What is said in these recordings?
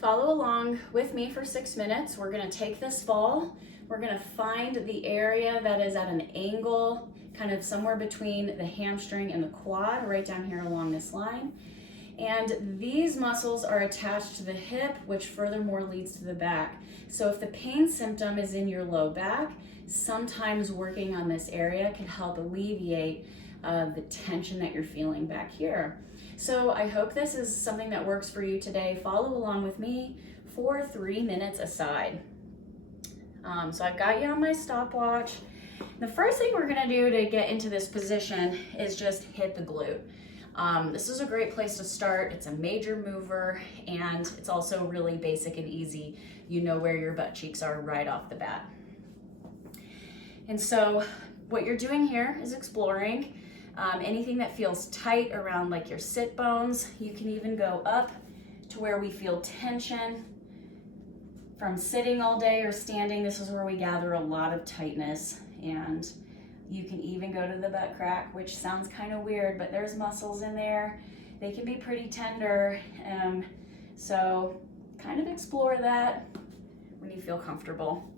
Follow along with me for 6 minutes. We're gonna take this ball, we're gonna find the area that is at an angle, kind of somewhere between the hamstring and the quad, right down here along this line. And these muscles are attached to the hip, which furthermore leads to the back. So if the pain symptom is in your low back, sometimes working on this area can help alleviate the tension that you're feeling back here. So I hope this is something that works for you today. Follow along with me for 3 minutes aside. So I've got you on my stopwatch. The first thing we're gonna do to get into this position is just hit the glute. This is a great place to start. It's a major mover and it's also really basic and easy. You know where your butt cheeks are right off the bat. And so what you're doing here is exploring anything that feels tight around like your sit bones. You can even go up to where we feel tension from sitting all day or standing. This is where we gather a lot of tightness, and you can even go to the butt crack, which sounds kind of weird, but there's muscles in there. They can be pretty tender. So kind of explore that when you feel comfortable.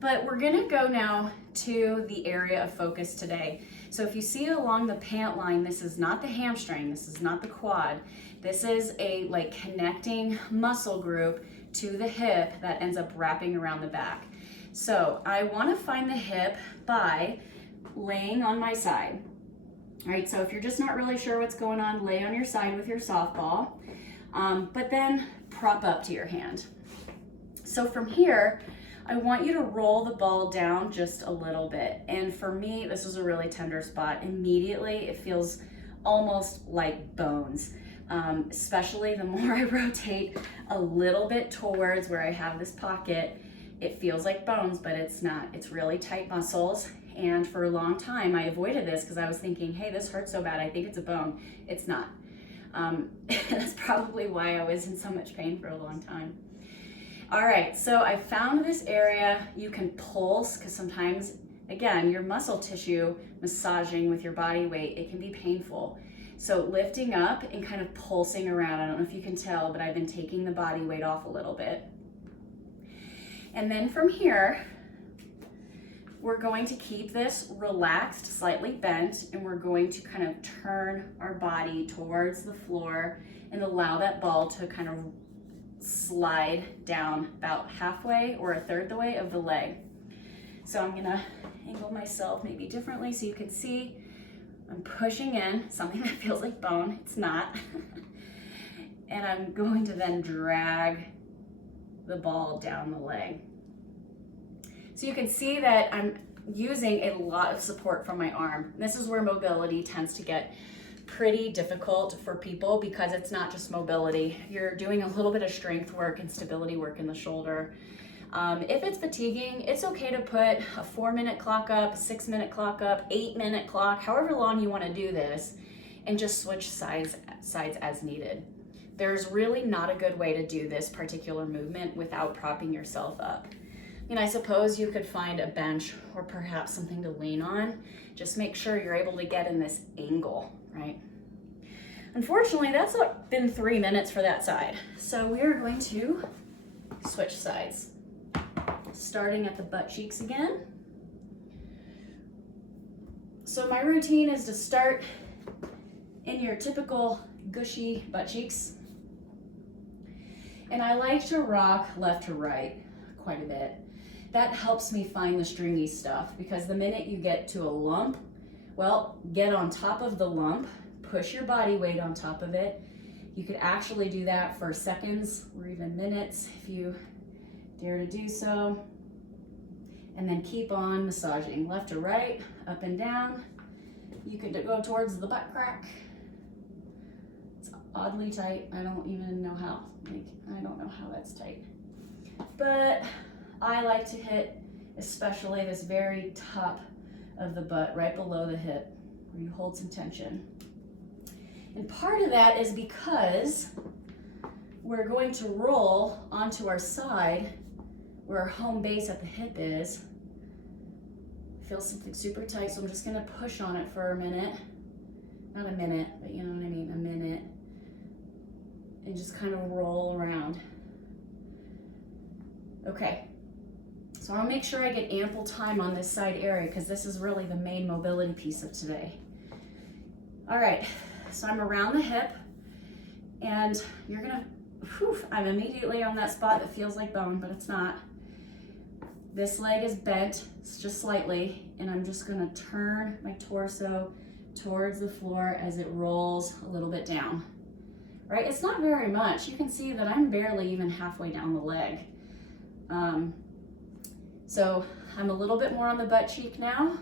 But we're gonna go now to the area of focus today. So if you see along the pant line, this is not the hamstring, this is not the quad. This is a like connecting muscle group to the hip that ends up wrapping around the back. So I wanna find the hip by laying on my side. All right, so if you're just not really sure what's going on, lay on your side with your softball, but then prop up to your hand. So from here, I want you to roll the ball down just a little bit. And for me, this is a really tender spot. Immediately, it feels almost like bones, especially the more I rotate a little bit towards where I have this pocket. It feels like bones, but it's not. It's really tight muscles. And for a long time, I avoided this because I was thinking, hey, this hurts so bad, I think it's a bone. It's not. That's probably why I was in so much pain for a long time. All right, so I found this area. You can pulse, because sometimes, again, your muscle tissue massaging with your body weight, it can be painful. So lifting up and kind of pulsing around. I don't know if you can tell, but I've been taking the body weight off a little bit. And then from here, we're going to keep this relaxed, slightly bent, and we're going to kind of turn our body towards the floor and allow that ball to kind of slide down about halfway or a third the way of the leg. So I'm gonna angle myself maybe differently so you can see I'm pushing in something that feels like bone. It's not. And I'm going to then drag the ball down the leg. So you can see that I'm using a lot of support from my arm. This is where mobility tends to get pretty difficult for people because it's not just mobility. You're doing a little bit of strength work and stability work in the shoulder. If it's fatiguing, it's okay to put a 4-minute clock up, 6-minute clock up, 8-minute clock, however long you want to do this, and just switch sides as needed. There's really not a good way to do this particular movement without propping yourself up. I suppose you could find a bench or perhaps something to lean on. Just make sure you're able to get in this angle, right? Unfortunately, that's been 3 minutes for that side. So we're going to switch sides. Starting at the butt cheeks again. So my routine is to start in your typical gushy butt cheeks. And I like to rock left to right quite a bit. That helps me find the stringy stuff because the minute you get to a lump, well, get on top of the lump, push your body weight on top of it. You could actually do that for seconds or even minutes if you dare to do so. And then keep on massaging left to right, up and down. You could go towards the butt crack. It's oddly tight. I don't even know how. I don't know how that's tight. But I like to hit especially this very top of the butt, right below the hip, where you hold some tension. And part of that is because we're going to roll onto our side where our home base at the hip is. Feel something super tight, so I'm just gonna push on it for a minute. Not a minute, but you know what I mean, a minute. and just kind of roll around. Okay, so I'll make sure I get ample time on this side area because this is really the main mobility piece of today. All right, so I'm around the hip, and you're gonna, I'm immediately on that spot that feels like bone, but it's not. This leg is bent, it's just slightly, and I'm just gonna turn my torso towards the floor as it rolls a little bit down. Right, it's not very much. You can see that I'm barely even halfway down the leg. So I'm a little bit more on the butt cheek now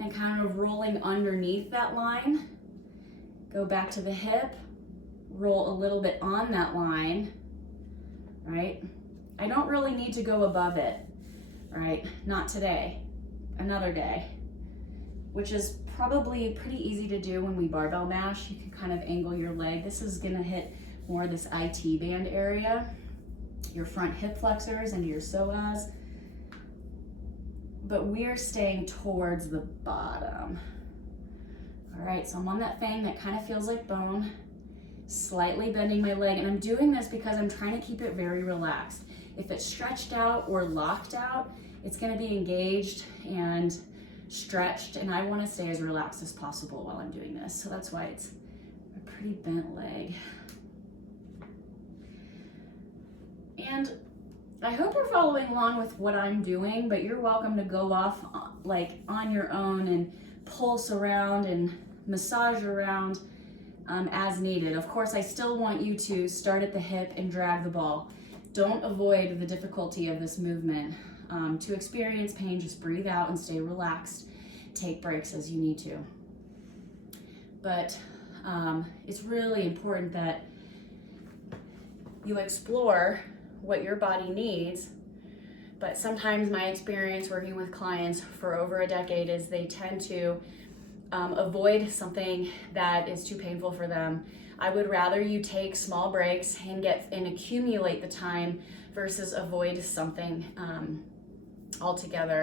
and kind of rolling underneath that line. Go back to the hip, roll a little bit on that line, right? I don't really need to go above it, right? Not today, another day, which is probably pretty easy to do when we barbell mash. You can kind of angle your leg. This is gonna hit more this IT band area, your front hip flexors and your psoas, but we're staying towards the bottom. All right, so I'm on that thing that kind of feels like bone, slightly bending my leg, and I'm doing this because I'm trying to keep it very relaxed. If it's stretched out or locked out, it's gonna be engaged and stretched, and I wanna stay as relaxed as possible while I'm doing this. So that's why it's a pretty bent leg. And I hope you're following along with what I'm doing, but you're welcome to go off like on your own and pulse around and massage around as needed. Of course, I still want you to start at the hip and drag the ball. Don't avoid the difficulty of this movement. To experience pain, just breathe out and stay relaxed. Take breaks as you need to. But it's really important that you explore what your body needs. But sometimes my experience working with clients for over a decade is they tend to avoid something that is too painful for them. I would rather you take small breaks and accumulate the time versus avoid something altogether.